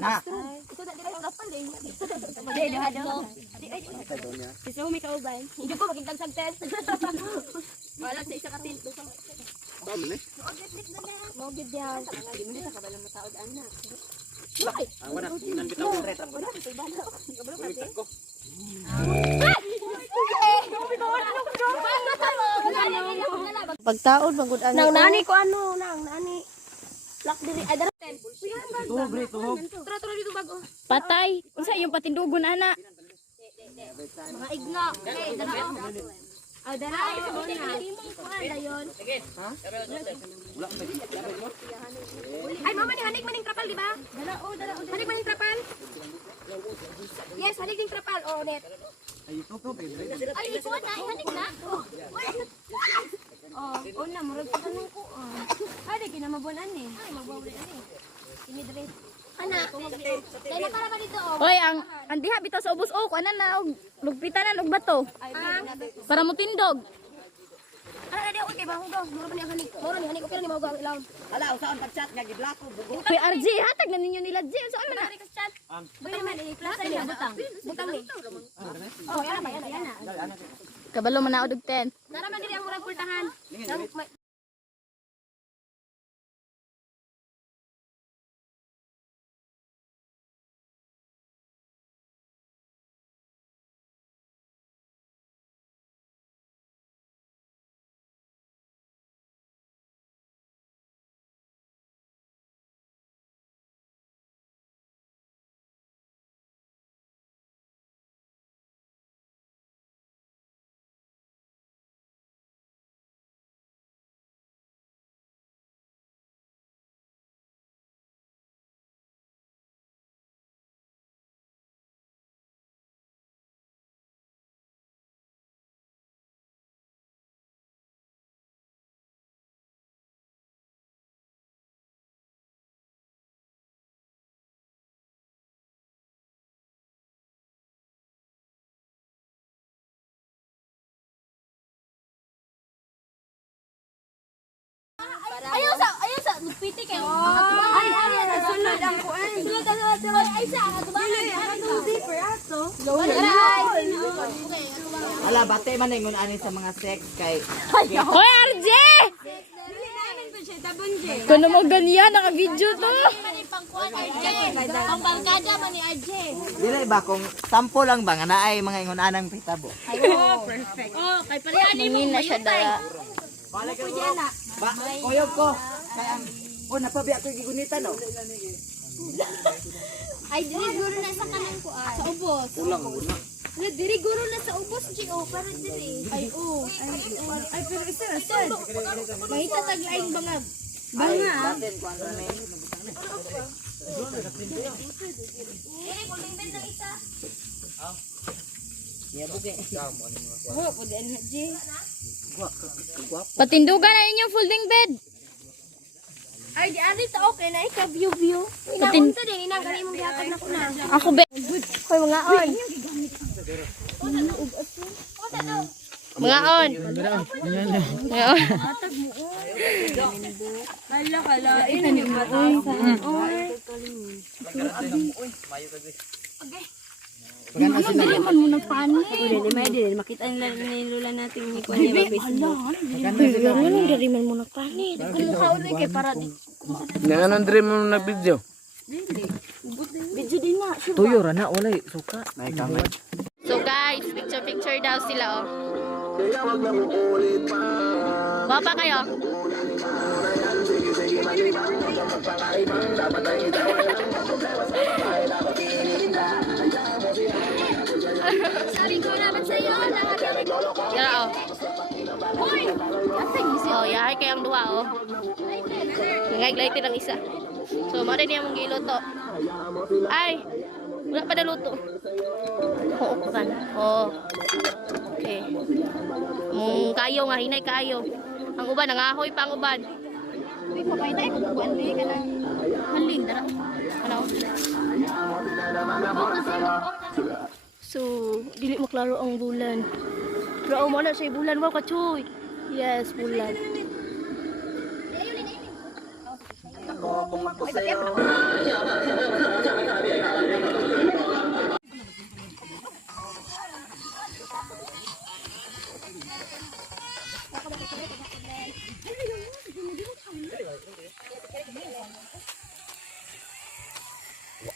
Na. Ito na dira yung rapal eh. Dili hado. Gusto mo may kauban. Hindi ko makintang sagten. Wala sa isa ka tinto. Tama ni. Mogid yan. Hindi mo sa kabalang mataod anak. Ang wala nan bitaw ng reta. Pagtaod magud ani. Nang nani ko ano, nang nani. Lock diri ay daraten. Tura dito bago. Patay. Unsa yung patindugon ana? Mga igno. Okay, dara. Ah, dara ay sa una. Dayon. Ha? Ay mama ni hanig maning trapal di ba? Dara oh, dara. Hanig maning trapal. Yes, hanig ning trapal. Oh, net. Ay ito Pedro. Ay, ikaw na hanig na. Oh, una murag pa kanang ko. Hadi kinamabulan ni. Ay, magbabulan ni. Ini dire. Ana, dala para ba dito oh. Hoy, ang diha bitaw sa ubos og ana na og lugpitan og bato. Para mo tindog. Ano na di ako kay bahugos. Mura pa ni hanig. Mura ni hanig. Okay na ni mahugos ilaw. Ala usaon pag-chat nga giblako bugo. Hoy, RJ, hatag na ninyo nila J. Unsa man na? Ano ka chat? Bayo man ni klase ni butang. Butang ni. Oh, yana ba yana. Kabalo man na og 10. Nara man diri ang murag pultahan. Ayaw sa lupiti kay. Ay, sunod ang kuan. Sunod ay sa atubangan. Ano zipper ato? Ala bate man ingon ani sa mga sex kay. Hoy, RJ! Kuno mo ganyan naka-video to. Ang barkada man ni RJ. Dili ba kung sample lang ba nga naay mga ingon anang pitabo. Oh, perfect. Oh, kay parehani mo na siya dala. Balik ko na. Ba, koyog ko. Kaya napabiya ko gigunita no. ay diri guro na sa kanang kuan. Sa ubos. Ulang una. Diri guro na sa ubos GO para diri. Ay Ay pero isa sad. May tataglaing bangag. Banga. Diri kuling bed ng isa. Ya buge. Oh, pwede na G. Patindugan na inyong folding bed. Ay, di ari ta okay na ika view. Inaunta din inang gani mong gihatag na kuna. Ako be. Hoy mga on. Mga on. Mga on. Hala, ina ni mo. Pagana sila. Naman mo nagpanik. Makita ni Lula natin ni Kuya Facebook. Pagana sila. Anong dari man mo nagpanik? Ano ka ulit kay para di. Nanganon dire mo na video. Video din na. Tuyo ra na walay suka. May kamay. So guys, picture daw sila oh. Baba kayo. Sabi ko naman sa iyo, lahat ng Yan oh. Hoy! Oh, yahay kayang duha oh. Nangaglayte lang isa. So, mara niya mong giluto. Ay, wala pa naluto. Oo, kan. Oh. Okay. Kayo nga, hinay kayo. Ang uban, nangahoy pa ang uban. Uy, papay tayo kung kuwan din ka ng Halin, dara. Ano? So, dili maklaro ang bulan. Pero mo na sa bulan, wow kachoy. Yes, bulan. Ay,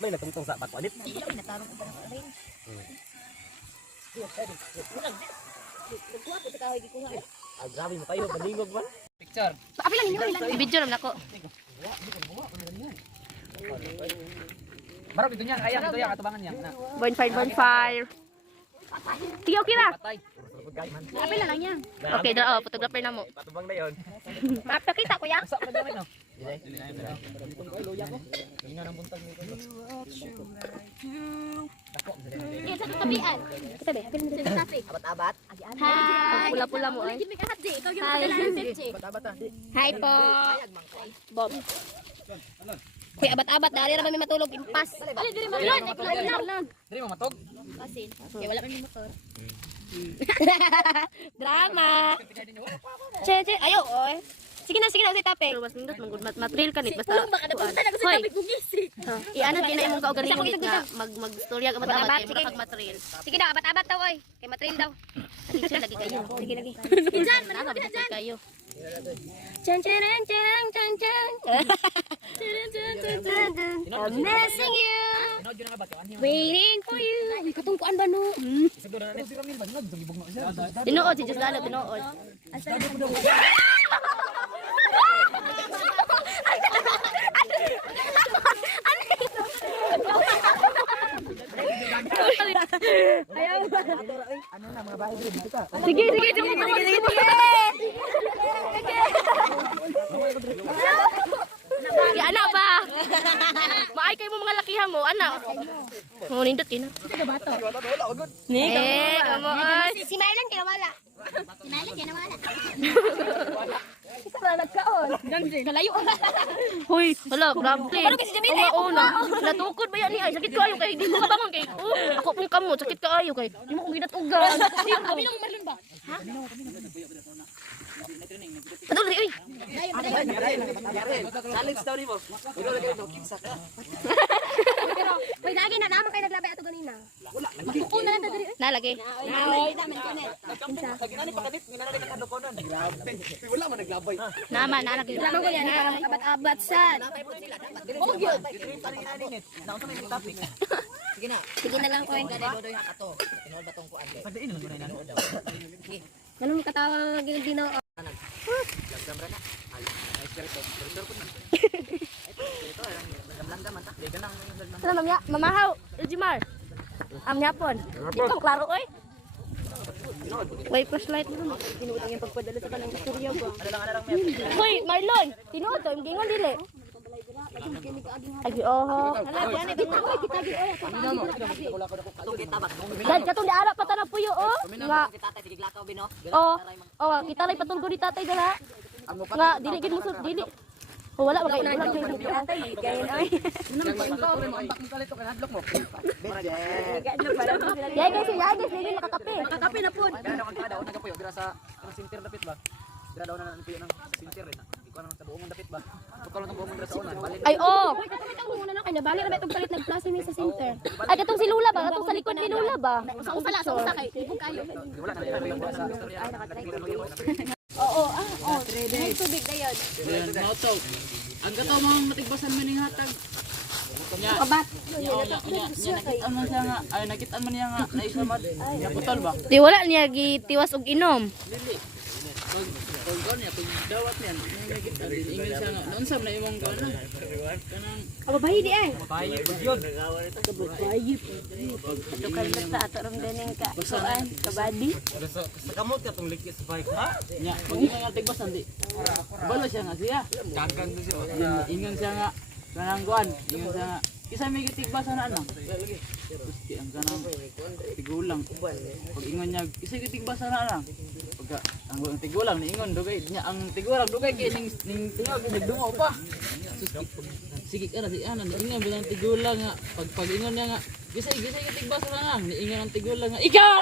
May nagtungtong sa bakwanit. Ah, grabe mo kayo, balingog ba? Picture. Api lang inyo, i-video naman ako. Marap ito niya, kaya ito yan, katubangan niya. Bonfire. Sige, okay na. Patay. Api lang yan. Okay, photographer na mo. Patubang na yun. Makita kuya. Asa ka namin, no? Itong ko, luya ko. Hindi na buntag nito. Yan sa katabian. Katabi, api lang sa tabi. Abat-abat. Hi. Pula-pula mo ay. Jimmy kahat di. Ikaw yung madala ng sipchi. Abat-abat ah. Hi po. Bob. Hoy, abat-abat. Dali naman may matulog. Impas. Ali, diri mo lang. Dili mo matog? Kasi, kaya wala pa may motor. Drama. Che, ayo, oy. Sige na, si tape. Mas nindot, matril ka nit. Basta, Baka napunta na ko sa tabi kong gising. i-ano din na imong kaugalingon nga. Mag-storya ka abat-abat. Sige, matril. Sige daw, abat-abat daw, oy. Kay matril daw. Teacher, lagi kayo. Sige, lagi. Diyan, Nama, basta kayo. Chan. I'm missing you. Tinod yun nga ba? Kawan niya. Waiting for you. Uy, katungkuan ba no? Siguro na rin. Siguro na rin. Sumibog na siya. Tinuod, si Diyos lalo, tinuod. Ano na mga bahay din? Dito ka. Sige. Ya, anak ba? Maay kayo mo mga lakihan mo, anak. Oh, nindot yun. Kamo ay. Si Marlon kinawala. Si Marlon kinawala. Kalayo. Hoy, hala, grabe. Oo na. Natukod ba yan ni ay? Sakit kayo kay di mo ka bangon kay. Ako pong kamo, sakit kayo kay. Di mo ko ginatugan. Kami nang Marlon ba? Padul ri oy. Challenge daw ni mo. Ikaw lagay ito. Kinsa ka. Hoy, lagi na naman kayo naglabay ato ganina. Magkuko na lang ta diri. Nalagi. Ay, daman ko net. Ginani pakadit. Ginani ka kadokonan. Grabe. Wala man naglabay. Naman, nalagi. Laman ko yan, abat-abat sad. Oh, gyud. Naunsa na yung topic. Sige na. Sige na lang ko. Dodoy ha kato. Tinuod ba tong kuan? Pagdain na lang nanood daw. Ganun katawa ginagdinaw. Gamra na. Ay, spirito. Spirito po na. Ito, langgam man ta. Dega nang langgam. Ano mamya? Mamahaw, Jimar. Amnyapon. Ikaw klaro oy. May flashlight mo. Tinuod ang pagpadala sa kanang istorya ba. Ano lang may. Hoy, Marlon, tinuod to, gingon dili. Ay, oho. Dad, katong diara pa tanang puyo, oh. Nga, Tatay tigiglakaw bino. oh, kita lay patunggo ni tatay dala. Nga, dili gid mo dili. Oh, wala magay na tatay. Gayon oy. Yay guys, dili nakakape. Kakapi na po. Ano kang kada una kapuyo gira sa sinter dapit ba? Gira daw na puyo ng sinter rin. Ikaw nang sa buong dapit ba? Pagkaw lang buong dira sa una, balin. Ay, oh. Hoy, katong itong muna na kay nabali na itong palit nagplase mi sa center. Ay, katong si Lula ba? Katong sa likod ni Lula ba? Sa kay ibong kayo. Wala na yung sa istorya. Oo, may tubig na yun. Moto. Ang gato mga matigbasan mo ning hatag. Kabat. Nakita man siya nga, ay nakita man niya nga na isamad. Ya putol ba? Di wala niya gitiwas og inom. Dili. Pag kon niya, pag dawat niya, nakita din ingin siya nga. Noon sa na imong kon na. Kanang Kababahi di ay. Bayi yun. Tukal sa ato rom dening ka. Kuan, kabadi. Sa kamot ka tong likit sa bike ha? nya, pag ingon nga tigbasan di. Balo siya nga siya. Dagan to siya. Ingon siya nga kanang kuan, ingon siya nga isa may gitigbasan na ano. Gusti ang kanang tigulang. Pag ingon niya, isa gitigbasan na lang. Pagka ang tigulang ni ingon dugay niya ang tigulang dugay kay ning tingog nagdungo pa. Sige ana si ana ni ingon bilang tigulang nga pag ingon niya nga gisay gitigbasan na lang ni ingon ang tigulang nga ikaw.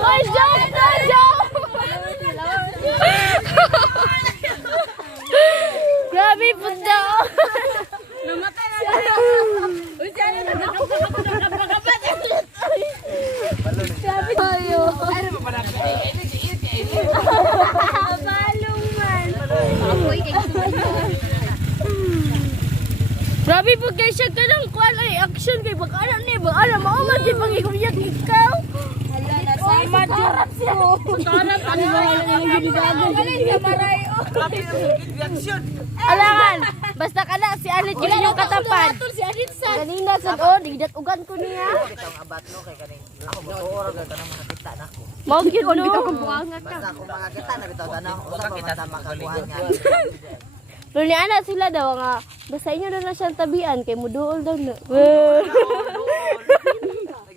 Ay, jump! Grabe punta. Namatay na. Uy, siya na Grabe po kay siya kanang kuan ay action kay bag-ana ni bag-ana mao man di pangiguyak ikaw. Hala na sa imadurap siya. Sarap ano ba ang ginigago. Galing sa maray. Alangan, basta kana si Alit yun yung katapat. Si Adit sa. Kanina sa doon, didat-ugan ko niya. Bitaw ang abat no kay kaning ako motor ka nang makita na ako. Mao gyud no. Basta ako makakita na bitaw tanang usap pa ta makakuan niya. Pero ni ana sila daw nga, basta inyo daw na siyang tabian kay muduol daw na. Lagi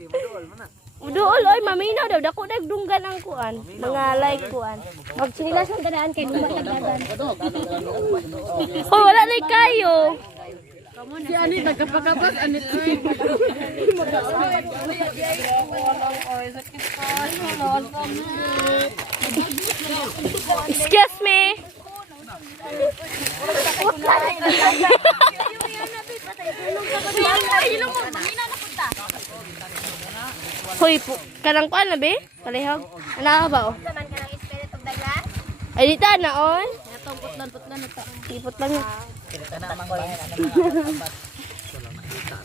modol man na. Muduol oy maminaw daw dako nagdunggan ang kuan, mga like kuan. Magsinilas ang tadaan kay duma tagdagan. Hoy wala na kayo. Si Anit nagkapakabas Anit. Excuse me. Hoy, kanang kuan na be? Palihog. Ana ba oh? Taman ka ng spirit of the glass. Ay dita na on. Atong putlan na ta. Ipot lang. Kita na mang bayan ano mga abat. So lang nakita.